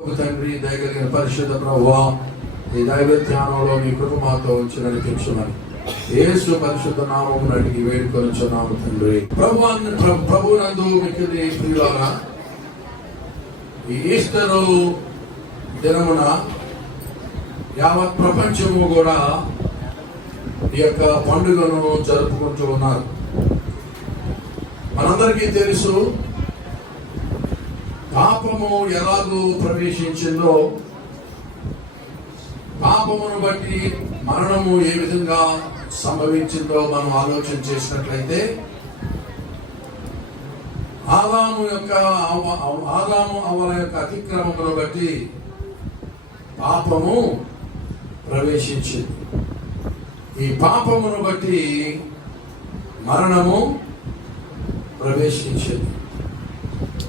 తండ్రి, దయగలిగిన పరిశుద్ధ ప్రభువా, ఈ దైవ ధ్యానంలో మీ కృప మాతో ఉంచి నడిపించమని యేసు పరిశుద్ధ నామమున అడిగి వేడుకొనుచున్నాము తండ్రి. ప్రభునందు మిక్కిలి ప్రియులారా, ఈ ఈస్టరు దినమున యావత్ ప్రపంచము కూడా ఈ యొక్క పండుగను జరుపుకుంటూ ఉన్నారు. మనందరికీ తెలుసు, పాపము ఎలాగూ ప్రవేశించిందో, పాపమును బట్టి మరణము ఏ విధంగా సంభవించిందో మనం ఆలోచన చేసినట్లయితే, ఆదాము అవ్వల యొక్క అతిక్రమమును బట్టి పాపము ప్రవేశించింది. ఈ పాపమును బట్టి మరణము ప్రవేశించింది.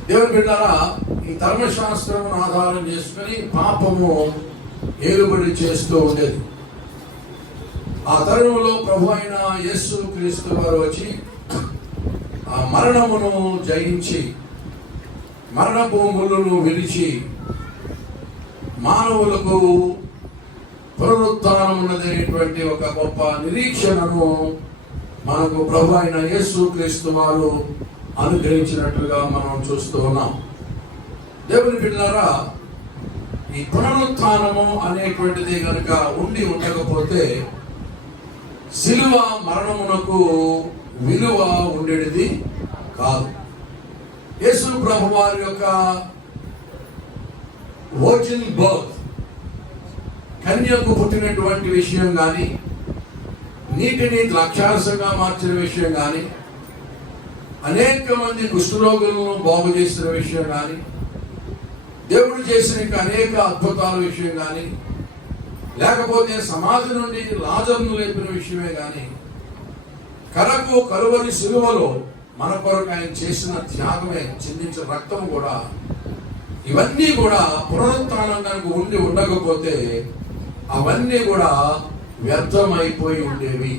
దేవుని బిడ్డలారా, ఈ ధర్మశాస్త్రమును ఆధారం చేసుకుని పాపము ఏలుబడి చేస్తూ ఉండేది. ఆ తరుణంలో ప్రభు అయిన యేసు క్రీస్తు వారు వచ్చి ఆ మరణమును జయించి, మరణపు ముళ్ళను విరిచి, మానవులకు పునరుత్థానం ఉన్నదనేటువంటి ఒక గొప్ప నిరీక్షణను మనకు ప్రభు అయిన యేసు క్రీస్తు వారు అనుగ్రహించినట్లుగా మనం చూస్తూ ఉన్నాం. దేవుని బిడ్డలారా, ఈ పునరుత్థానము అనేటువంటిది కనుక ఉండకపోతే శిలువ మరణమునకు విలువ ఉండేది కాదు. యేసు ప్రభు వారి యొక్క వర్జిన్ బర్త్, కన్యకు పుట్టినటువంటి విషయం కానీ, నీటిని ద్రాక్షారసంగా మార్చిన విషయం కానీ, అనేక మంది కుష్ఠరోగులను బాగు చేసిన విషయం కానీ, దేవుడు చేసిన అనేక అద్భుతాల విషయం కానీ, లేకపోతే సమాజం నుండి లాజరును లేపిన విషయమే కానీ, కలువరి సిలువలో మన కొరకు ఆయన చేసిన త్యాగమే, చిందించిన రక్తం కూడా, ఇవన్నీ కూడా పునరుత్థానం కనుక ఉండకపోతే అవన్నీ కూడా వ్యర్థమైపోయి ఉండేవి.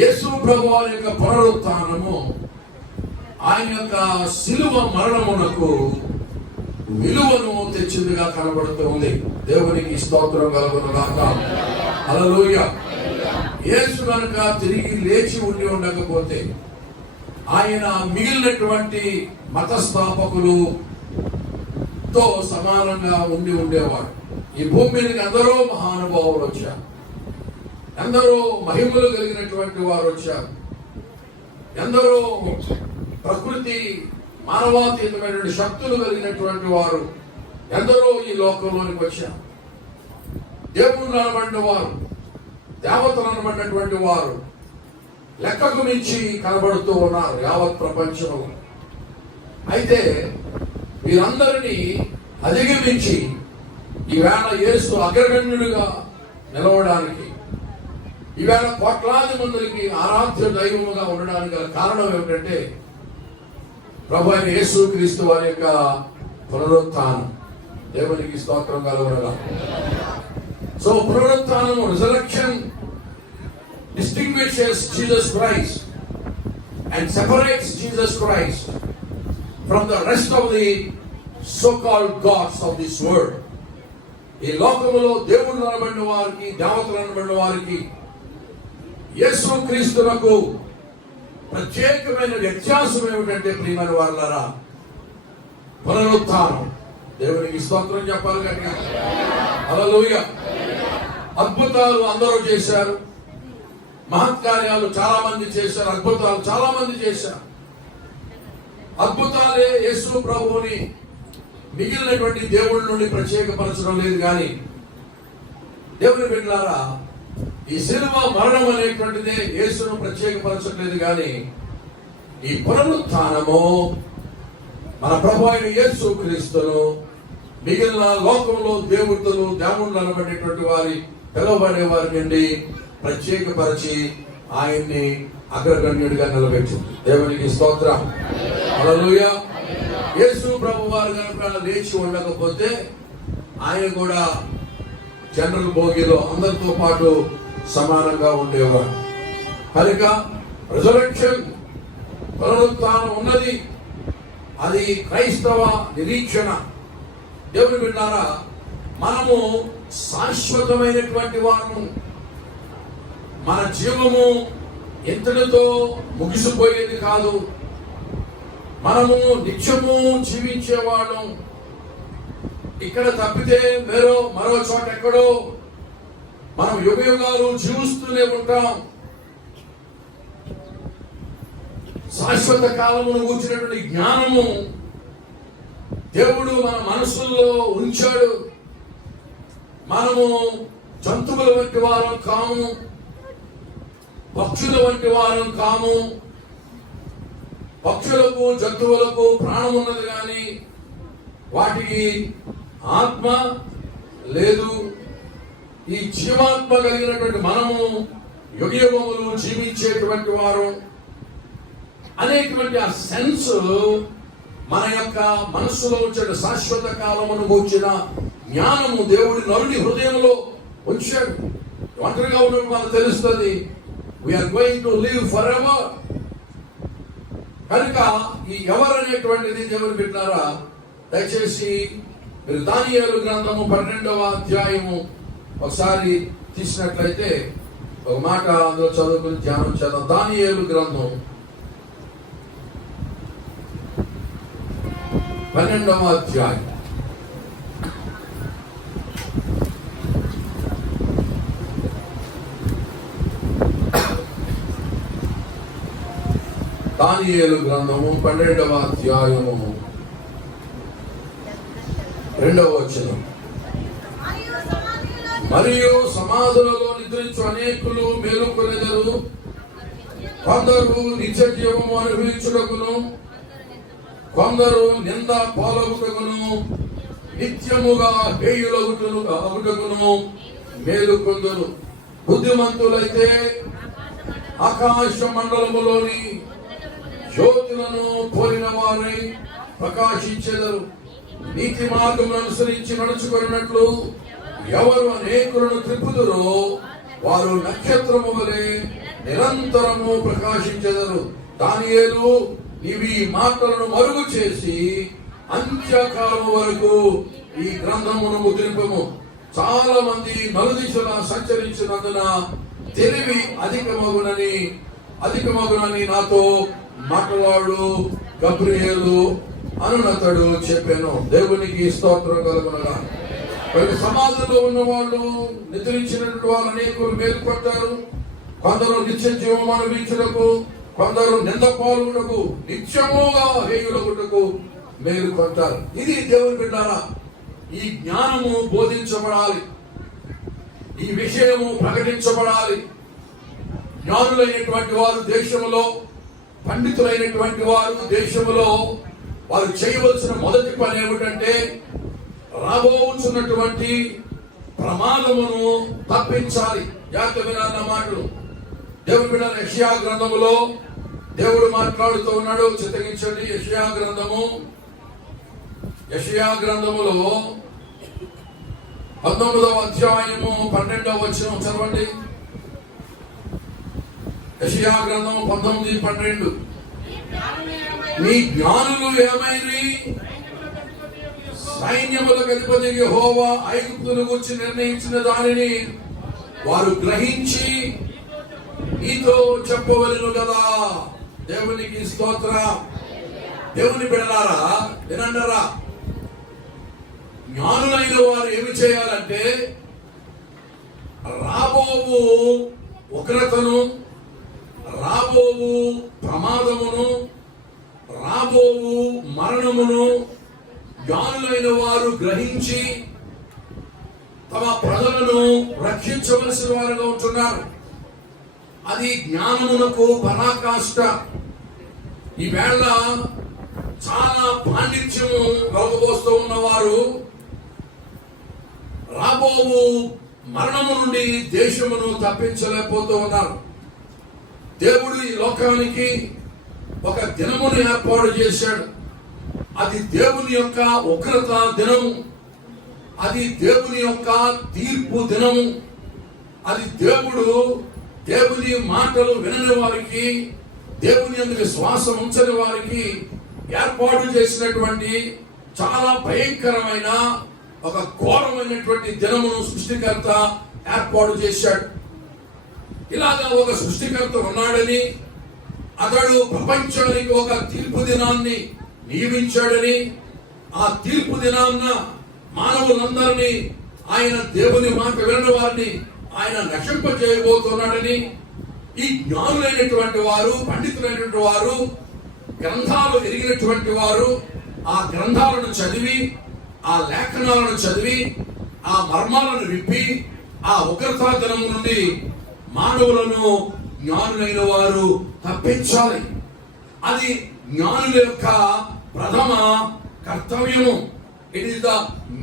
యేసు ప్రభువారి యొక్క పునరుత్థానము ఆయన యొక్క శిలువ మరణమునకు విలువను తెచ్చిందిగా కనబడుతుంది. దేవునికి స్తోత్రం కలుగును గాక. హల్లెలూయా. యేసు కనుక తిరిగి లేచి ఉండకపోతే ఆయన మిగిలినటువంటి మతస్థాపకులతో సమానంగా ఉండేవాడు. ఈ భూమి మీదకి ఎందరో మహానుభావులు వచ్చారు, ఎందరో మహిమలు కలిగినటువంటి వారు వచ్చారు, ఎందరో ప్రకృతి మానవాతీతమైనటువంటి శక్తులు కలిగినటువంటి వారు ఎందరో ఈ లోకంలోనికి వచ్చారు. దేవుళ్ళు అనబడిన వారు, దేవతలు అనబడినటువంటి వారు లెక్కకు మించి కనబడుతూ ఉన్నారు యావత్ ప్రపంచంలో. అయితే వీరందరినీ అధిగమించి ఈవేళ యేసు అగ్రగణ్యుడిగా నిలవడానికి, ఈవేళ కోట్లాది మందికి ఆరాధ్య దైవముగా ఉండడానికి గల కారణం ఏమిటంటే ప్రభు అయిన యేసు క్రీస్తు వారి యొక్క పునరుత్థానం. దేవునికి స్తోత్రం కలుగునుగా. సో పునరుత్థానం, resurrection distinguishes Jesus Christ and separates Jesus Christ from the rest of the so-called gods of this world. ఈ లోకములో దేవుడు అనబడిన వారికి, దేవతలు అనబడిన వారికి యేసు క్రీస్తునకు ప్రత్యేకమైన వ్యత్యాసం ఏమిటంటే, ప్రియమైన వారలారా, పునరుత్థానం. దేవునికి స్తోత్రం చెప్పాలి కనుక. హల్లెలూయా. అద్భుతాలు అందరూ చేశారు, మహత్కార్యాలు చాలా మంది చేశారు, అద్భుతాలు చాలా మంది చేశారు. అద్భుతాలే యేసు ప్రభువుని మిగిలినటువంటి దేవుళ్ళ నుండి ప్రత్యేకపరచడం లేదు. కానీ దేవుని బిడ్డలారా, ఈ శిలువ మరణం అనేటువంటిదే యేసును ప్రత్యేకపరచట్లేదు. కానీ ఈ పునరుత్థానము మన ప్రభు అయిన యేసు క్రీస్తును మిగిలిన లోకంలో దేవుళ్ళు అనబడేటువంటి వారి పిలువబడే వారి నుండి ప్రత్యేకపరిచి ఆయన్ని అగ్రగణ్యుడిగా నిలబెట్టింది. దేవునికి స్తోత్రం. హల్లెలూయా. యేసు ప్రభు వారు కనుక లేచి ఉండకపోతే ఆయన కూడా జనరల్ భోగిలో అందరితో పాటు సమానంగా ఉండేవాడు. కనుక రిజరక్షన్, పునరుత్థానం ఉన్నది. అది క్రైస్తవ నిరీక్షణ. దేవుని బిడ్డలారా, మనము శాశ్వతమైనటువంటి వారము. మన జీవము ఎంతటితో ముగిసిపోయేది కాదు. మనము నిత్యము జీవించేవాళ్ళం. ఇక్కడ తప్పితే మరో చోట ఎక్కడో మనం యుగ యుగాలు జీవిస్తూనే ఉంటాం. శాశ్వత కాలమును కూర్చున్నటువంటి జ్ఞానము దేవుడు మన మనసుల్లో ఉంచాడు. మనము జంతువుల వంటి వారం కాము, పక్షుల వంటి వారం కాము. పక్షులకు జంతువులకు ప్రాణం ఉన్నది కానీ వాటికి ఆత్మ లేదు. ఈ జీవాత్మ కలిగినటువంటి మనము యుగయుగములు జీవించేటువంటి వారు అనేటువంటి ఆ సెన్స్ మన యొక్క మనస్సులో ఉంచిన శాశ్వత కాలమును వచ్చిన జ్ఞానము దేవుడి నరుని హృదయంలో ఉంచాడు. ఒంటరిగా ఉన్నప్పుడు మనకు తెలుస్తుంది, we are going to live for ever. కనుక ఈ ఎవరు అనేటువంటిది దేవుని బిడ్డలారా, దయచేసి మీరు దానియేలు గ్రంథము 12వ అధ్యాయము ఒకసారి తీసినట్లయితే ఒక మాట అందులో చదువుకుని ధ్యానం చేద్దాం. దానియేలు గ్రంథం 12వ అధ్యాయం. దానియేలు గ్రంథము 12వ అధ్యాయము 2వ వచనం. మరియు సమాధులలో నిద్రించు అనేకులు మేలుకొనెదరు, కొందరు నిత్య జీవము అనుభవించుటకును, కొందరు నింద పాలగుటకును, నిత్యముగా హేయులగుటకును మేలుకొందరు. బుద్ధిమంతులైతే ఆకాశ మండలములోని జ్యోతులను పోలిన వారై ప్రకాశించెదరు. నీతి మార్గమును అనుసరించి నడుచుకున్నట్లు ఎవరు అనేకులను త్రిప్పుదురో వారు నక్షత్రము వలె నిరంతరము ప్రకాశించెదరు. దానియేలు, నీవి మాటలను మరుగు చేసి అంత్యకాలము వరకు ఈ గ్రంథమును ముద్రింపము. చాలా మంది నలుదిశలా సంచరించినందున తెలివి అధికమగునని నాతో మాట్లాడు గబ్రియేలు అనునతడు చెప్పాను. దేవునికి స్తోత్రం కలుగునగా. ప్రతి సమాజంలో ఉన్న వాళ్ళు నిద్రించినటువంటి వాళ్ళు అనేకులు మేలుకొంటారు. కొందరు నిత్య జీవం అనుభవించుటకు, కొందరు నింద పాల్గొనకు, నిత్యముగా హేయులగుటకు మేలుకొంటారు. ఇది దేవుని బిడ్డారా, ఈ జ్ఞానము బోధించబడాలి, ఈ విషయము ప్రకటించబడాలి. జ్ఞానులైనటువంటి వారు దేశములో, పండితులైనటువంటి వారు దేశములో వారు చేయవలసిన మొదటి పని ఏమిటంటే రాబోతున్నటువంటి ప్రమాదమును తప్పించాలి. జాగ్రత్త వినాలన్న మాటలు దేవుని బిడ్డ యెషయా గ్రంథములో దేవుడు మాట్లాడుతూ ఉన్నాడు. చిత్తగించండి. యెషయా గ్రంథములో 19వ అధ్యాయము 12వ వచనం చదవండి. యెషయా గ్రంథము 19:12. నీ జ్ఞానులు ఏమైంది? సైన్యములకు అధిపతి యెహోవా ఐగుప్తును గురించి నిర్ణయించిన దానిని వారు గ్రహించి నీతో చెప్పవలెను కదా. దేవునికి స్తోత్రం. దేవుని బిడ్డలారా వినండరా, జ్ఞానులైన వారు ఏమి చేయాలంటే రాబోవు ఉగ్రతను, రాబోవు ప్రమాదమును, రాబోవు మరణమును జ్ఞానులైన వారు గ్రహించి తమ ప్రజలను రక్షించవలసిన వారుగా ఉంటున్నారు. అది జ్ఞానమునకు పరాకాష్ట. ఈవేళ చాలా పాండిత్యము కలగబోస్తూ ఉన్నవారు రాబోవు మరణము నుండి దేశమును తప్పించలేకపోతూ ఉన్నారు. దేవుడు ఈ లోకానికి ఒక దినమును ఏర్పాటు చేశాడు. అది దేవుని యొక్క ఉగ్రత దినము, అది దేవుని యొక్క తీర్పు దినము. అది దేవుని మాటలు వినని వారికి, దేవుని యందు విశ్వాసం ఉంచని వారికి ఏర్పాటు చేసినటువంటి చాలా భయంకరమైన ఒక ఘోరమైనటువంటి దినమును సృష్టికర్త ఏర్పాటు చేశాడు. ఇలాగా ఒక సృష్టికర్త ఉన్నాడని, అతడు ప్రపంచానికి ఒక తీర్పు దినాన్ని నియమించాడని, ఆ తీర్పు దినాన్న మానవులందరినీ ఆయన దేవుని మాట వినని వారిని ఆయన నశింపజేయబోతున్నాడని, ఈ జ్ఞానులైనటువంటి వారు, పండితులైనటువంటి వారు, గ్రంథాలు ఎరిగినటువంటి వారు ఆ గ్రంథాలను చదివి, ఆ లేఖనాలను చదివి, ఆ మర్మాలను విప్పి, ఆ ఉగ్రతా దినం నుండి మానవులను జ్ఞానులైన వారు తప్పించాలి. అది జ్ఞానుల యొక్క ప్రథమ కర్తవ్యము. It is the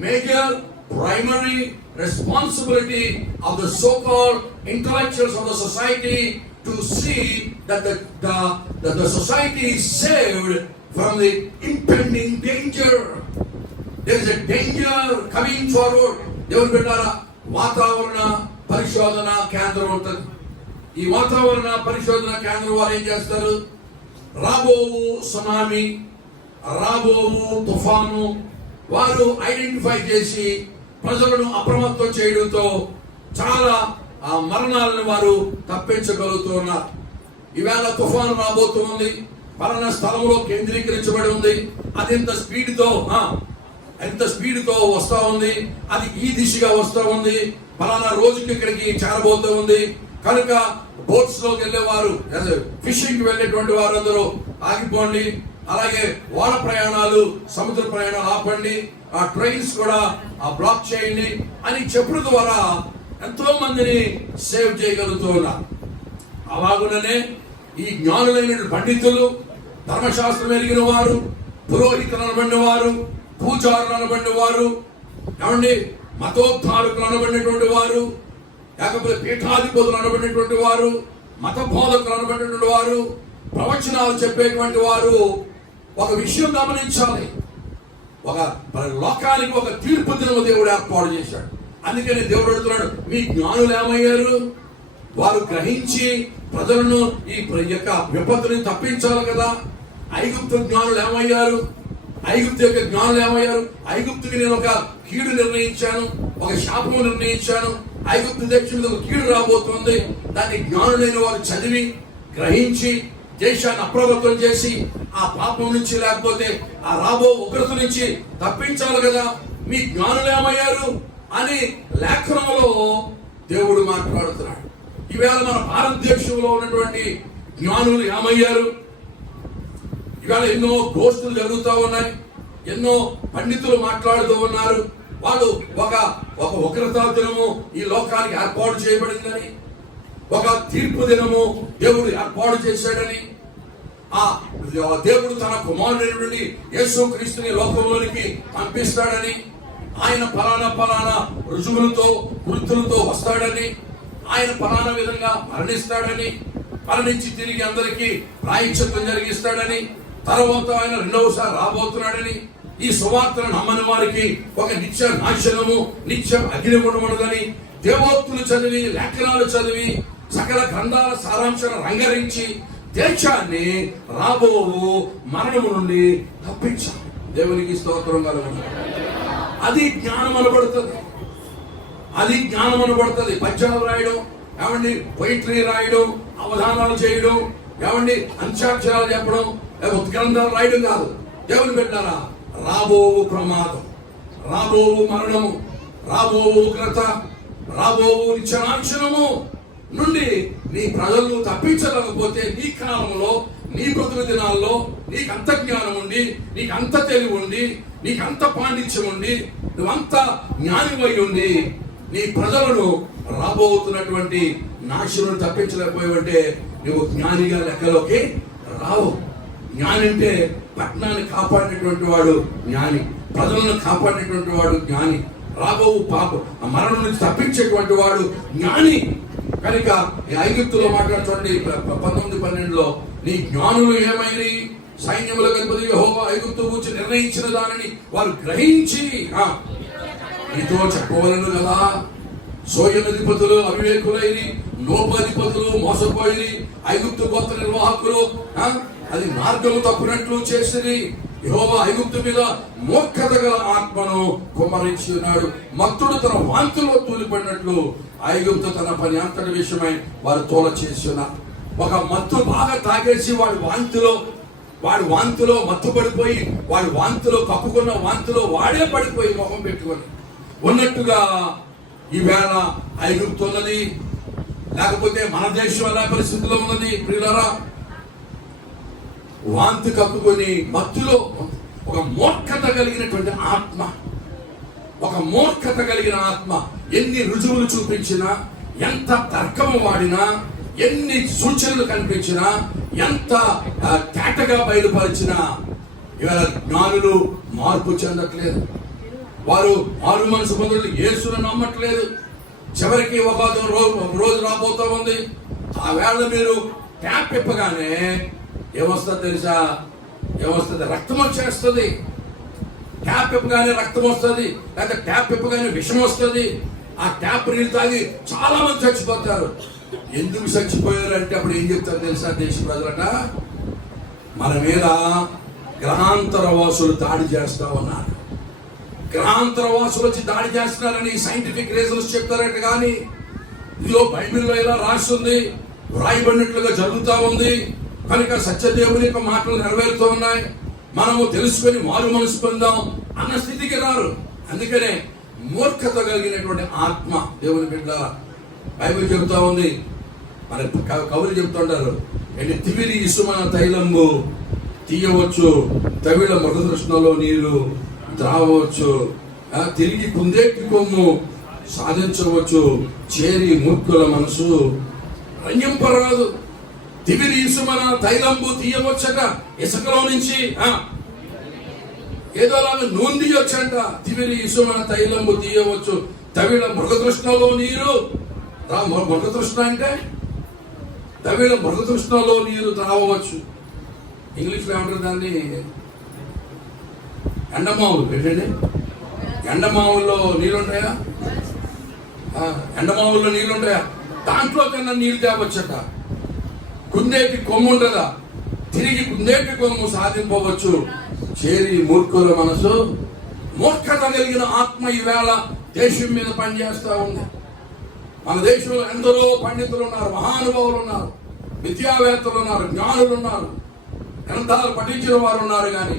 major primary responsibility of the so-called intellectuals of the society to see that the society is saved from the impending danger. There is a danger coming forward. దేవుని బిడ్డలారా, వాతావరణ పరిశోధన కేంద్రం ఉంటుంది. ఈ వాతావరణ పరిశోధన కేంద్రం వారు ఏం చేస్తారు? రాబోవు సునామీ, రాబోవు తుఫాను వారు ఐడెంటిఫై చేసి ప్రజలను అప్రమత్తం చేయడంతో చాలా మరణాలను వారు తప్పించగలుగుతున్నారు. ఈవేళ తుఫాను రాబోతుంది, పలానా స్థలంలో కేంద్రీకరించబడి ఉంది, అది ఎంత స్పీడ్తో వస్తా ఉంది, అది ఈ దిశగా వస్తా ఉంది, పలానా రోజుకి ఇక్కడికి చేరబోతూ ఉంది. కనుక బోట్స్ లోకి వెళ్ళేవారు, ఫిషింగ్ కి వెళ్ళేటువంటి వారు అందరూ ఆగిపోండి. అలాగే ఓడ ప్రయాణాలు, సముద్ర ప్రయాణాలు ఆపండి, ఆ ట్రైన్స్ కూడా బ్లాక్ చేయండి అని చెప్పడం ద్వారా ఎంతో మందిని సేవ్ చేయగలుగుతూ ఉన్నారు. అలాగుననే ఈ జ్ఞానులైన పండితులు, ధర్మశాస్త్రం ఎరిగిన వారు, పురోహితులు అనబడిన వారు, పూజారులు అనబడిన వారు, ఏమండి మతోద్ధారకులు అనబడినటువంటి వారు, లేకపోతే పీఠాధిపతులు అనబడినటువంటి వారు, మత బోధకులు అనబడినటువంటి వారు, ప్రవచనాలు చెప్పేటువంటి వారు ఒక విషయం గమనించాలి. ఒక లోకానికి ఒక తీర్పు దినము దేవుడు ఏర్పాటు చేశాడు. అందుకని దేవుడు అడుగుతున్నాడు, మీ జ్ఞానులు ఏమయ్యారు? వారు గ్రహించి ప్రజలను ఈ యొక్క విపత్తుని తప్పించాలి కదా. ఐగుప్తు జ్ఞానులు ఏమయ్యారు? ఐగుప్తు యొక్క జ్ఞానులు ఏమయ్యారు? ఐగుప్తుకి నేను ఒక కీడు నిర్ణయించాను, ఒక శాపము నిర్ణయించాను, ఐగుప్తు దేశం మీద ఒక కీడు రాబోతుంది. దాన్ని జ్ఞానులైన వారు చదివి గ్రహించి దేశాన్ని అప్రమత్తం చేసి ఆ పాపం నుంచి, లేకపోతే ఆ రాబో ఉగ్రత నుంచి తప్పించాలి కదా. మీ జ్ఞానులు ఏమయ్యారు అని లేఖనంలో దేవుడు మాట్లాడుతున్నాడు. ఈవేళ మన భారతదేశంలో ఉన్నటువంటి జ్ఞానులు ఏమయ్యారు? ఇవాళ ఎన్నో గోష్ఠులు జరుగుతూ ఉన్నాయి, ఎన్నో పండితులు మాట్లాడుతూ ఉన్నారు. వాళ్ళు ఒక ఉగ్రతా దినము ఈ లోకానికి ఏర్పాటు చేయబడిందని, ఒక తీర్పు దినము దేవుడు ఏర్పాటు చేశాడని, ఆ దేవుడు తన కుమారుడైనటువంటి యేసుక్రీస్తుని లోకంలోనికి పంపిస్తాడని, ఆయన ఫలానా రుజువులతో గుర్తులతో వస్తాడని, ఆయన ఫలానా విధంగా మరణిస్తాడని, మరణించి తిరిగి అందరికీ ప్రాయశ్చిత్తం జరిగిస్తాడని, తర్వాత ఆయన రెండవసారి రాబోతున్నాడని, ఈ సువార్తను నమ్మని వారికి ఒక నిత్య నాశనము, నిత్య అగ్నిగుణమునని దేవోక్తులు చదివి, లేఖనాలు చదివి, సకల గ్రంథాల సారాంశాన్ని రంగరించి దేశాన్ని రాబో మరణము నుండి తప్పించాలి. దేవునికి స్తోత్రం కలుగును. అది జ్ఞానం అనబడుతుంది. అది జ్ఞానం అనబడుతుంది. పద్యాలు రాయడం, ఏమండి పొయిట్రీ రాయడం, అవధానాలు చేయడం, ఏమండి అంత్యాక్షరాలు చెప్పడం, ఉత్గ్రంథాలు రాయడం కాదు. దేవుని పెట్టారా? రాబోవు ప్రమాదం, రాబోవు మరణము, రాబోవు ఉగ్రత, రాబోవు నిత్యనాశనము నుండి నీ ప్రజలను తప్పించలేకపోతే, నీ కాలంలో, నీ బ్రతుకు దినాల్లో నీకు అంత జ్ఞానం ఉండి, నీకు అంత తెలివి ఉండి, నీకు అంత పాండిత్యం ఉండి, నువ్వంత జ్ఞానివై ఉండి నీ ప్రజలను రాబోతున్నటువంటి నాశనం తప్పించలేకపోయావంటే నువ్వు జ్ఞానిగా లెక్కలోకి రావు. జ్ఞాని అంటే పట్టణాన్ని కాపాడినటువంటి వాడు జ్ఞాని, ప్రజలను కాపాడినటువంటి వాడు జ్ఞాని, రాబో మరణం నుంచి తప్పించేటువంటి వాడు జ్ఞాని. కనుక ఈ ఐగుప్తులో మాట్లాడుకోండి 19:12 నీ జ్ఞానులు ఏమైనా సైన్యముల అధిపతి యెహోవా ఐగుప్తు గురించి నిర్ణయించిన దానిని వారు గ్రహించి నీతో చెప్పవలను కదా. సోయనధిపతులు అవివేకులైరి, లోపాధిపతులు మోసపోయి, ఐగుప్తు గోత్ర నిర్వాహకులు అది మార్గము తప్పినట్లు చేసిరి. యెహోవా ఐగుప్తు మీద మూర్ఖత గల ఆత్మను కుమ్మరించి ఉన్నాడు. మత్తుడు తన వాంతిలో తూలిపడినట్లు ఐగుప్తు తన పని అంతటి విషయమై వారు తోల చేసి ఉన్నారు. ఒక మత్తు బాగా తాగేసి వాడి వాంతిలో మత్తు పడిపోయి, వాడి వాంతిలో కప్పుకున్న వాంతిలో వాడే పడిపోయి మొహం పెట్టుకొని ఉన్నట్టుగా ఈవేళ ఐగుప్తు ఉన్నది. లేకపోతే మన దేశం ఎలా పరిస్థితిలో ఉన్నది ప్రియులారా? వాంతి కప్పుకొని మత్తులో ఒక మూర్ఖత కలిగినటువంటి ఆత్మ, ఒక మూర్ఖత కలిగిన ఆత్మ ఎన్ని రుజువులు చూపించినా, ఎంత తర్కము వాడినా, ఎన్ని సూచనలు కనిపించినా, ఎంత తేటగా బయలుపరిచినా ఇవాళ జ్ఞానులు మార్పు చెందట్లేదు. వారు మారు మనసు పొందులు యేసును నమ్మట్లేదు. చివరికి ఒక రోజు రాబోతా ఉంది. ఆ వేళ మీరు ట్యాప్ ఇప్పగానే ఏమొస్తుంది తెలుసా? ఏమొస్తుంది? రక్తం వచ్చేస్తుంది. ట్యాప్ ఇప్పగానే రక్తం వస్తుంది, లేకపోతే ట్యాప్ ఇప్పగానే విషం వస్తుంది. ఆ ట్యాప్ నీళ్ళు తాగి చాలా మంది చచ్చిపోతారు. ఎందుకు చచ్చిపోయారు అంటే అప్పుడు ఏం చెప్తారు తెలుసా? దేశ ప్రజలట మన మీద గ్రహాంతర వాసులు దాడి చేస్తా ఉన్నారు. గ్రహాంతర వాసులు వచ్చి దాడి చేస్తున్నారని సైంటిఫిక్ రీజన్స్ చెప్తారట. కానీ ఇదిగో బైబిల్లో ఇలా రాస్తుంది, వ్రాయబడినట్లుగా జరుగుతూ ఉంది. కనుక సత్యదేవుని యొక్క మాటలు నెరవేరుతూ ఉన్నాయి. మనము తెలుసుకొని మారు మనసు పొందాం అన్న స్థితికి రారు. అందుకనే మూర్ఖత కలిగినటువంటి ఆత్మ దేవుని బిడ్డ బైబిల్ చెబుతా ఉంది. మన కవులు చెప్తుంటారు, ఏంటి? తిమిరి ఇసుమన తైలంబు తీయవచ్చు, తమిళ మృగతృష్ణలో నీరు త్రాగవచ్చు, తిరిగి కుందేటి కొమ్ము సాధించవచ్చు, చేరి మూర్ఖుల మనసు రంజింపరాదు. తిమిరి ఇసుమన తైలంబు తీయవచ్చట, ఇసుకలో నుంచి ఏదోలాగా నూనె తీయొచ్చంట. తిమిరి ఇసుమన తైలంబు తీయవచ్చు, తమిళ మృగతృష్ణలో నీరు మృగతృష్ణ అంటే తమిళ మృగతృష్ణలో నీరు త్రాగవచ్చు. ఇంగ్లీష్లో ఏమంటారు దాన్ని? ఎండమావులు. ఏంటండి ఎండమావుల్లో నీళ్ళుంటాయా? ఎండమావుల్లో నీళ్ళుంటాయా? దాంట్లో కన్నా నీళ్ళు తేవచ్చట. కుందేటి కొమ్ము ఉండదా, తిరిగి కుందేటి కొమ్ము సాధింపవచ్చు, చేరి మూర్ఖుల మనసు. మూర్ఖత కలిగిన ఆత్మ ఈవేళ దేశం మీద పనిచేస్తా ఉంది. మన దేశంలో ఎందరో పండితులు ఉన్నారు, మహానుభావులు ఉన్నారు, విద్యావేత్తలు ఉన్నారు, జ్ఞానులు ఉన్నారు, గ్రంథాలు పఠించిన వారు ఉన్నారు. కానీ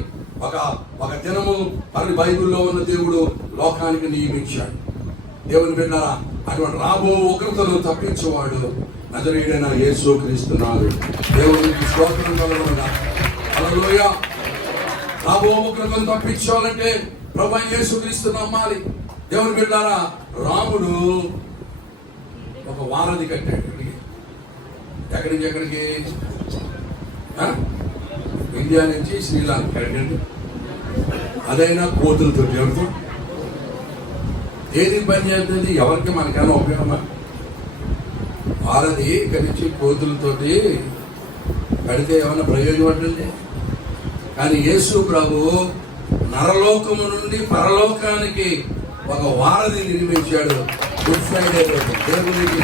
ఒక దినము మరి బైబిల్లో ఉన్న దేవుడు లోకానికి నియమించాడు. దేవుని బిడ్డలారా, అటువంటి రాబో ఉగ్రతను తప్పించేవాడు నజరేయుడైన యేసు క్రీస్తునాడు. దేవునికి స్తోత్రం కలుగునుగాక. హల్లెలూయా. రాబో ఉగ్రతను తప్పించాలంటే ప్రభువైన యేసు క్రీస్తును నమ్మాలి. దేవుని బిడ్డలారా, రాముడు ఒక వారధి కట్టాడు. ఎక్కడి నుంచి ఎక్కడికి? ఇండియా నుంచి శ్రీలంక కట్టాడు. అదైనా కోతులతో ఎవరితో ఏది పని చేస్తుంది? ఎవరికి మనకైనా ఉపయోగమా? వారధి ఇక్కడి నుంచి కోతులతోటి కడితే ఏమైనా ప్రయోజనం ఉంటుంది? కానీ యేసు ప్రభు నరలోకము నుండి పరలోకానికి ఒక వారధి నిర్మించాడు. గుడ్ ఫ్రైడే రోజు దేవునికి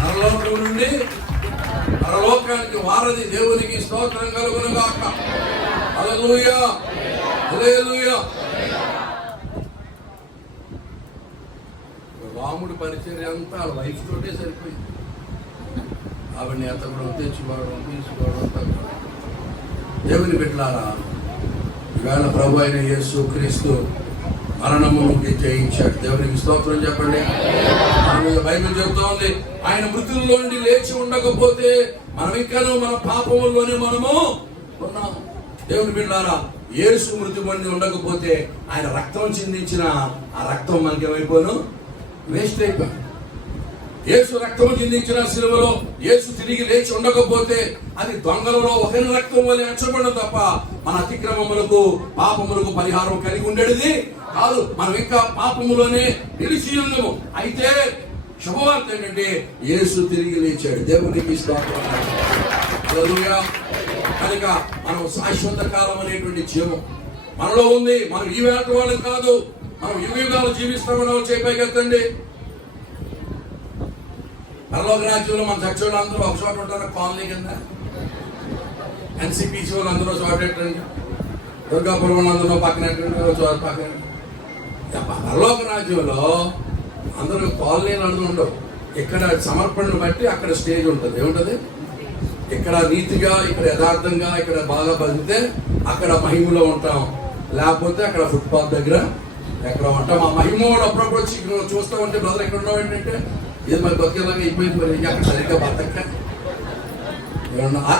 నరలోకం నుండి పరలోకానికి వారధి. దేవునికి స్తోత్రం కలుగునుగాక. హల్లెలూయా, హల్లెలూయా. రాముడి పరిచర్య అంతా వాళ్ళ వైఫ్ తోటే సరిపోయింది. ఆవిడని ఎత్తడం, తెచ్చుకోవడం, తీసుకోవడం. దేవుని బిడ్డలారా, ఈవేళ ప్రభు అయిన యేసు క్రీస్తు మరణమును జయించాడు. దేవునికి స్తోత్రం చెప్పండి. బైబిల్ చెబుతా ఉంది, ఆయన మృతుల్లో నుండి లేచి ఉండకపోతే మనం ఇంకాను మన పాపముల్లోనే మనము ఉన్నాం. దేవుని బిడ్డలారా, యేసు మృతి పొంది ఉండకపోతే ఆయన రక్తం చిందించిన ఆ రక్తం మనకి ఏమైపోను? వేస్ట్ అయిపోయింది. యేసు రక్తం చిందించిన సిలువలో యేసు తిరిగి లేచి ఉండకపోతే అది దొంగలలో ఒకరి రక్తం వల్ల ఎంచబడడం తప్ప మన అతిక్రమములకు పాపములకు పరిహారం కలిగి ఉండేది కాదు. మనం ఇంకా పాపములోనే నిలిచి ఉన్నాము. అయితే శుభవార్త ఏంటంటే యేసు తిరిగి లేచాడు. దేవునికి స్తోత్రం. హల్లెలూయా. కనుక మనం శాశ్వత కాలం అనేటువంటి జీవం మనలో ఉంది. మనం ఈ వేట వాళ్ళం కాదు. మనం యుగాలు జీవిస్తామని చేపైకెత్తండి. పరలోక రాజ్యంలో మన చచ్చోళ్ళు అందరూ ఒక చోట ఉంటారు, కాలనీ కింద. ఎన్సిపిసి వాళ్ళు అందరూ చోటెట్టండి, దుర్గాపురం వాళ్ళు అందరూ పక్కన. పరలోక రాజ్యంలో అందరూ కాలనీలు అందరూ ఉండవు. ఇక్కడ సమర్పణను బట్టి అక్కడ స్టేజ్ ఉంటుంది. ఏముంటుంది? ఇక్కడ నీతిగా, ఇక్కడ యథార్థంగా, ఇక్కడ బాగా బతికితే అక్కడ మహిమలో ఉంటాం. లేకపోతే అక్కడ ఫుట్పాత్ దగ్గర ఎక్కడ ఉంటాం. ఆ మహిమ అప్పుడప్పుడు వచ్చి చూస్తూ ఉంటే బ్రదర్ ఎక్కడ ఉన్నావు ఏంటంటే ఇది మరి బతికేలాగా అయిపోయింది, మరి అక్కడ సరిగ్గా బతక.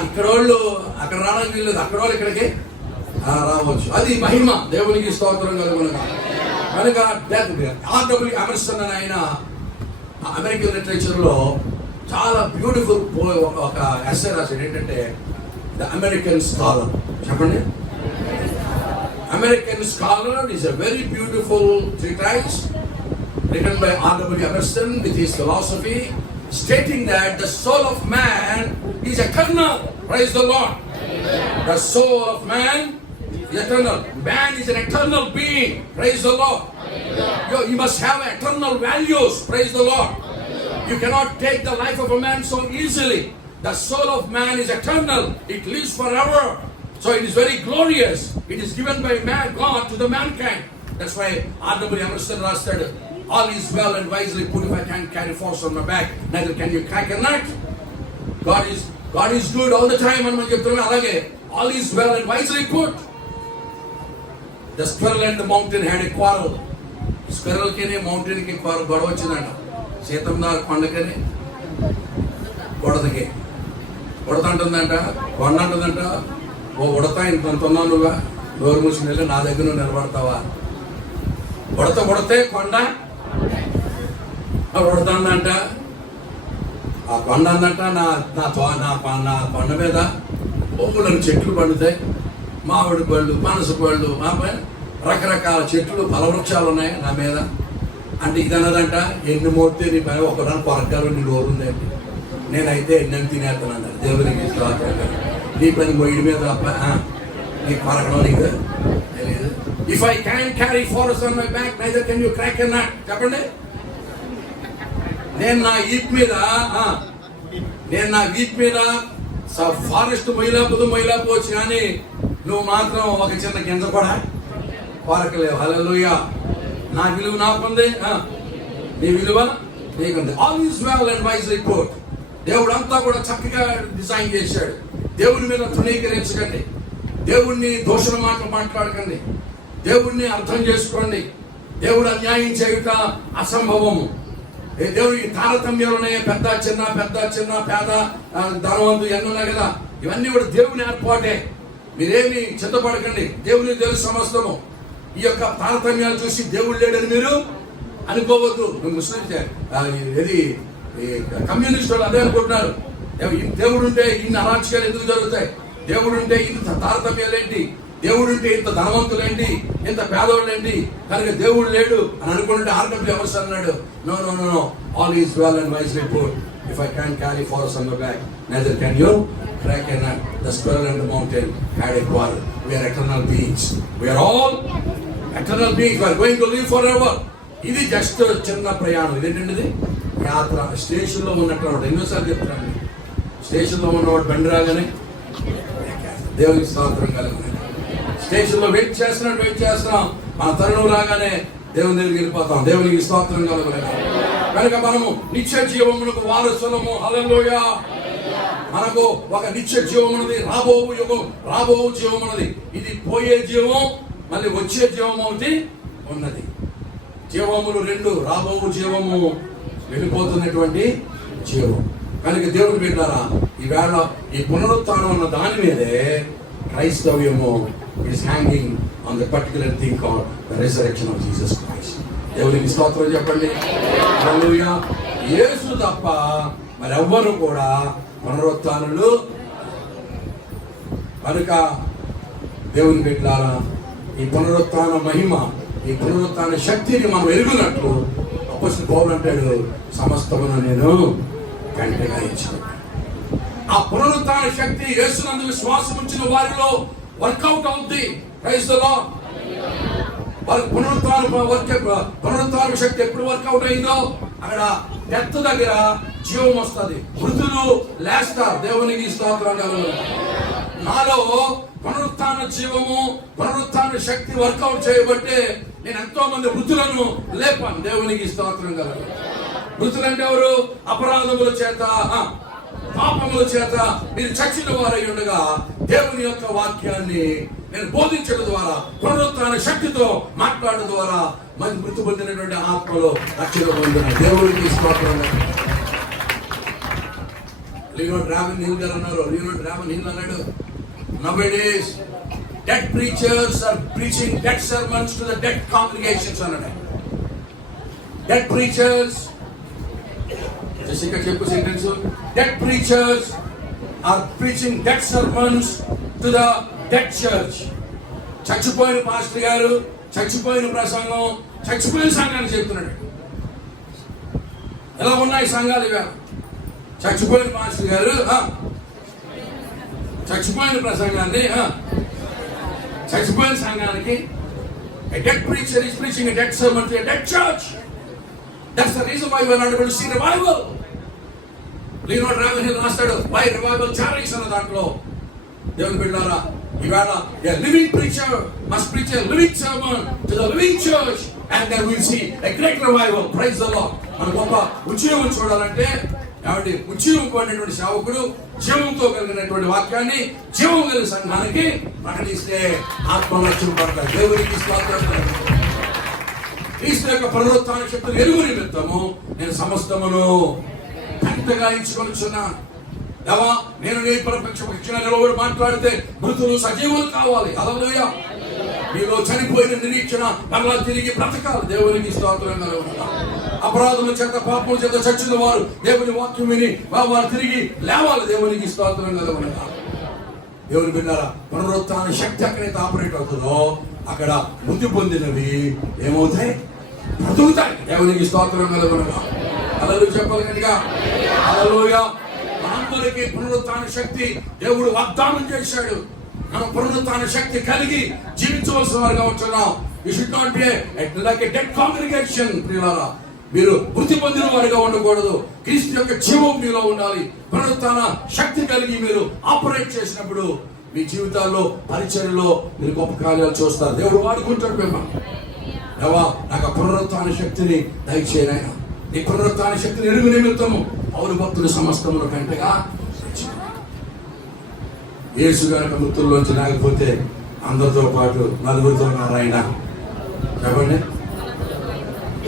ఇక్కడ వాళ్ళు అక్కడ రావడానికి వీల్లేదు, అక్కడ వాళ్ళు ఇక్కడికి రావచ్చు. అది మహిమ. దేవునికి స్తోత్రం కలుగునుగా. కనుక ఆర్డబ్ల్యూ ఎమర్సన్ అని ఆయన అమెరికన్ లిటరేచర్ లో చాలా బ్యూటిఫుల్ ఒక ఎస్సే రాశాడు. ఏంటంటే ద అమెరికన్ స్కాలర్. చెప్పండి. American Scholar is a very beautiful treatise written by R.W. Emerson with his philosophy, stating that the soul of man is eternal. Praise the Lord. The soul of man is eternal. Man is an eternal being. Praise the Lord. You must have eternal values. Praise the Lord. You cannot take the life of a man so easily. The soul of man is eternal. It lives forever. So it is very glorious. It is given by man, God to the mankind. That's why R.W. Emerson said, all is well and wisely put if I can carry force on my back, neither can you crack a nut. God is good all the time. And alage, all is well and wisely put. The squirrel and the mountain had a quarrel. Squirrel kene mountain ki quarrel gadav vachindanta. Setamnar kondakene godadake godantundanta kondantunanta. ఓ ఉడతా ఇంత ఉన్నావు, నువ్వా నోరు మూసుకుని వెళ్ళి నా దగ్గర నువ్వు నిలబడతావా? ఉడతే కొండ ఉడతాందంట. ఆ కొండ అందంట నా కొండ మీద బొమ్మలను చెట్లు పండుతాయి, మామిడి పళ్ళు, పనస పళ్ళు, రకరకాల చెట్లు, ఫలవృక్షాలు ఉన్నాయి నా మీద. అంటే ఇది అన్నదంట, ఎన్ని మోస్తే నీ పని ఒకదాని కొరకాలు నీ నోరుందండి, నేనైతే ఎన్నెన్ని తినేస్తాను. దేవునికి నీ పని మొయ్యి మీద నీ కొరకడం నీకు తెలియదు. If I can carry forest on my back neither can you crack a nut. చెప్పండి. నేను నా వీప్ మీద ఫారెస్ట్ మొయ్యలేకపోవచ్చు, కానీ నువ్వు మాత్రం ఒక చిన్న గింజ కూడా కొరకలేవు. హల్లెలూయా. నా విలువ నాకుంది, నీ విలువ నీకుంది. All is well and wisely put. దేవుడు అంతా కూడా చక్కగా డిజైన్ చేశాడు. దేవుని మీద తృణీకరించకండి, దేవుణ్ణి దూషణ మాటలు మాట్లాడకండి, దేవుణ్ణి అర్థం చేసుకోండి. దేవుడు అన్యాయం చేయుట అసంభవము. దేవుడి తారతమ్యాలునే పెద్ద చిన్న పేద ధనవంతు ఎన్ని ఉన్నాయి కదా, ఇవన్నీ కూడా దేవుని ఏర్పాటే. మీరేమి చింతపడకండి, దేవుని తెలుసు సమస్తము. ఈ యొక్క తారతమ్యాలు చూసి దేవుడు లేడని మీరు అనుకోవద్దు. ముస్లిం ఇది కమ్యూనిస్ట్ వాళ్ళు అదే అనుకుంటున్నారు. దేవుడు ఉంటే ఇన్ని అరాచకాలు ఎందుకు జరుగుతాయి? దేవుడు ఉంటే ఇంత తారతమ్యాలు ఏంటి? దేవుడు ఉంటే ఇంత ధనవంతులేంటి, ఇంత పేదవాళ్ళేంటి? కనుక దేవుడు లేడు అని అనుకుంటే R.W. Emerson అన్నాడు, no all is well and wisely put. If I can carry forest on my back neither can you crack a nut. The squirrel and the mountain had a quarrel. We are eternal beings. We are all eternal beings. We are going to live for ever. ఇది just చిన్న ప్రయాణం. ఇదేంటండి? యాత్ర. Station లో ఉన్నట్టు ఎన్నోసార్లు చెప్తున్నాను, station లో ఉన్నవాడు బండి రాగానే దేవునికి స్తోత్రం కలుగుతుంది. స్టేషన్ లో వెయిట్ చేస్తున్నాం, మన తరుణం రాగానే దేవుని దగ్గరికి వెళ్ళిపోతాం. దేవునికి స్తోత్రం కలుగుతుంది. కనుక మనము నిత్య జీవమునకు వారసులము. హల్లెలూయా. మనకు ఒక నిత్య జీవమున్నది, రాబో జీవమున్నది. ఇది పోయే జీవం, మళ్ళీ వచ్చే జీవం ఒకటి ఉన్నది. జీవములు రెండు, రాబో జీవము, వెళ్ళిపోతున్నటువంటి జీవం. కనుక దేవుడు బిడ్డారా, ఈవేళ ఈ పునరుత్థానం అన్న దాని మీదే క్రైస్తవ్యము is hanging on the particular thing called the resurrection of Jesus Christ. దేవునికి స్తోత్రం చెప్పండి. హల్లెలూయా. యేసు తప్ప మరెవ్వరు కూడా పునరుత్థానులు. కనుక దేవుని బిడ్డలారా, ఈ పునరుత్థాన మహిమ, ఈ పునరుత్థాన శక్తిని మనం ఎరుగునట్లు అపోస్తలుడు పౌలు అంటాడు, సమస్తమును నేను గంటగా ఇచ్చాను. ఆ పునరుత్థాన శక్తి యేసునందు విశ్వాసం ఉంచిన వారిలో వర్కౌట్ అవుతుంది. Praise the Lord. వారికి పునరుత్థాన శక్తి ఎప్పుడు వర్కౌట్ అయిందో అక్కడ డెత్ దగ్గర జీవం వస్తుంది, మృతులు లేస్తారు. దేవునికి స్తోత్రం కలుగును. నాలో పునరుత్థాన జీవము, పునరుత్థాన శక్తి వర్కౌట్ చేయబట్టే నేను ఎంతో మంది మృతులను లేపాను. దేవునికి స్తోత్రం కలదు. మృతులంటే ఎవరు? అపరాధముల చేత, పాపముల చేత మీరు చచ్చిన వారై ఉండగా దేవుని యొక్క వాక్యాన్ని నేను బోధించడం ద్వారా, పునరుత్థాన శక్తితో మాట్లాడడం ద్వారా మంది మృతి పొందినటువంటి ఆత్మలో రక్షణ పొందిన దేవునికి స్తోత్రం. లియోనార్డ్ రామన్ హిల్ గారు అన్నారు, లియోనార్డ్ రామన్ హిల్ అన్నాడు, nowadays dead preachers are preaching dead sermons to the dead congregations అన్నాడు. Dead preachers, జెసికా చెప్పు sentence, dead preachers are preaching dead sermons to the dead church. చచ్చిపోయిన పాస్టర్ గారు, చచ్చిపోయిన ప్రసంగం, చచ్చిపోయిన సంఘాన్ని చెప్తున్నాడు. ఎలా ఉన్నాయి సంఘాలు ఇవాళ? చచ్చిపోయిన పాస్టర్ గారు చచ్చిపోయిన ప్రసంగాన్ని, చచ్చిపోయిన సంఘానికి, a dead preacher is preaching a dead sermon to a dead church. That's the reason why we are not able to see revival. Leonard Ravenhill రాస్తాడు, why revival charities అన్న దాంట్లో. దేవుని బిడ్డలారా, ఇవాళ a living preacher must preach a living sermon to the living church and then we will see a great revival. Praise the Lord. మన గొప్ప ఉద్యోగం చూడాలంటే కాబట్టి ఉద్యోగం పొందినటువంటి సేవకుడు జీవంతో కలిగినటువంటి వాక్యాన్ని జీవం కలిగిన సంఘానికి ప్రకటిస్తే ఆత్మలు రక్షింపబడతారు. దేవునికి స్తోత్రం. క్రీస్తు యొక్క పునరుత్థాన శక్తులు ఎరుగు నిమిత్తము నేను సమస్తమును పెద్దగా ఎంచుకొనిచున్నాను. దేవా, నేను నీ పక్షంగా నిలబడి మాట్లాడితే మృతులు సజీవులు కావాలి. హల్లెలూయా. మీలో చనిపోయిన నిరీక్షణ మరలా తిరిగి బ్రతకాలి. దేవునికి స్తోత్రం. అపరాధముల చేత, పాపముల చేత చచ్చిన వారు దేవుని వాక్యం విని వారు తిరిగి లేవాలి. దేవునికి స్తోత్రం కలగనగా. దేవుని బిడ్డలారా, పునరుత్థాన శక్తి ఎక్కడైతే ఆపరేట్ అవుతుందో అక్కడ మృతి పొందినవి ఏమవుతాయి? బ్రతుకుతాయి. దేవునికి స్తోత్రం కలగనగా. హల్లెలూయా చెప్పాలి గట్టిగా. హల్లెలూయా. మనందరికీ పునరుత్థాన శక్తి దేవుడు వాగ్దానం చేశాడు. మనం పునరుత్థాన శక్తి కలిగి జీవించవలసిన వారుగా ఉంటున్నాం. You should not be like a dead congregation. ప్రియులారా, మీరు మృతి పొందిన వారిగా ఉండకూడదు. క్రీస్తు యొక్క జీవం మీలో ఉండాలి. పునరుత్థాన శక్తి కలిగి మీరు ఆపరేట్ చేసినప్పుడు మీ జీవితాల్లో, పరిచర్యలో మీరు గొప్ప కార్యాలు చూస్తారు. దేవుడు వాడుకుంటాడు మిమ్మల్ని. దేవా, నాకు పునరుత్థాన శక్తిని దయచేయనైనా. నీ పునరుత్థాన శక్తిని ఎరుగు నిమిత్తము పౌలు భక్తులు సమస్తముల కంటగా యేసు గనుక మృతుల్లోంచి లేకపోతే అందరితో పాటు నలుగురితో ఉన్నారాయన. చెప్పండి,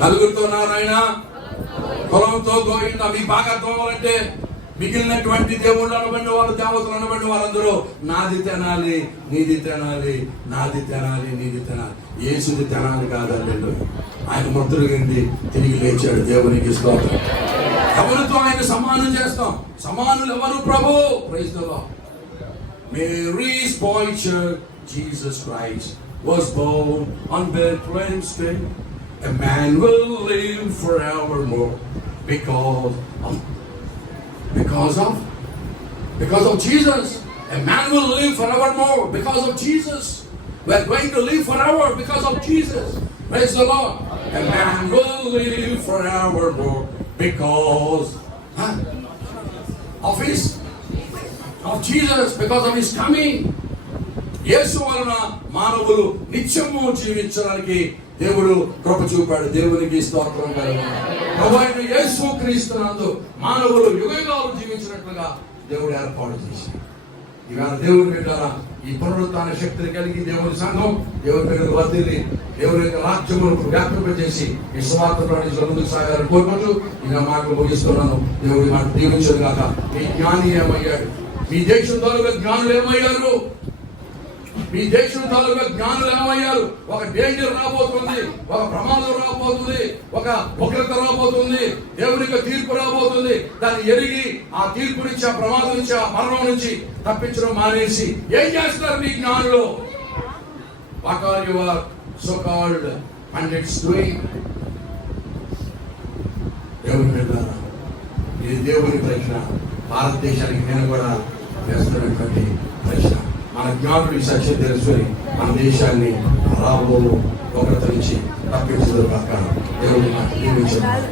నలుగురితో ఉన్నారాయన. కులంతో గోయిందా మీ బాగా తోవాలంటే మిగిలినటువంటి దేవుళ్ళు అనబడిన వాళ్ళు, దేవతలు అనబడిన వాళ్ళందరూ నాది తినాలి, నీది తినాలి, నాది తినాలి, నీది తినాలి. యేసుది తినాలి కాదండి. ఆయన మృతులు కింది తిరిగి లేచాడు. దేవునికి స్తోత్రం. ఎవరితో ఆయన సమానం చేస్తాం? సమానులు ఎవరు? ప్రభు. Praise the Lord. Mary's boy child, Jesus Christ, was born on Bethlehem's day. A man will live forevermore because of Jesus. A man will live forevermore because of Jesus. We are going to live forever because of Jesus. Praise the Lord. A man will live forevermore because of Jesus, because of his coming. యేసు వలన మానవులు నిత్యము జీవించడానికి దేవుడు కృప చూపాడు. దేవునికి స్తోత్రం కలుగును. ప్రభువైన యేసు క్రీస్తునందు మానవులు యుగయుగాలు జీవించినట్లుగా దేవుడు ఏర్పాటు చేశాడు. ఇవాళ దేవుని బిడ్డలారా, ఈ పునరుత్థాన శక్తిని కలిగి దేవుని సంఘం దేవుని బిడ్డలు వర్ధిల్లి దేవుని యొక్క రాజ్యమును వ్యాపింపజేసి ఈ సువార్త ప్రకటించడం ముందుకు సాగాలని కోరుకుంటూ ఇలా మాటలు ముగిస్తున్నాను. దేవుడి మాట దీవించదు కాక. మీ జ్ఞాని ఏమయ్యాడు? మీ దేశం తాలూకా జ్ఞానులు ఏమయ్యారు? మీ దేశం తాలూకా జ్ఞానులు ఏమయ్యారు? ఒక డేంజర్ రాబోతుంది, ఒక ప్రమాదం రాబోతుంది, ఒక ఉగ్రత రాబోతుంది, దేవుని యొక్క తీర్పు రాబోతుంది. దాన్ని ఎరిగి ఆ తీర్పు నుంచి, ఆ ప్రమాదం నుంచి, ఆ మరణం నుంచి తప్పించడం మానేసి ఏం చేస్తారు మీ జ్ఞానులు? What are your so-called pundits doing? దేవుని బిడ్డలారా, ఇది దేవుని ప్రశ్న. భారతదేశానికి నేను కూడా వేస్తున్నటువంటి ప్రశ్న. మన జ్ఞానులు ఈ సత్యం తెలుసుకొని మన దేశాన్ని రాబో ఒకరి నుంచి తప్పించదు కాక దేవుని దీవించారు.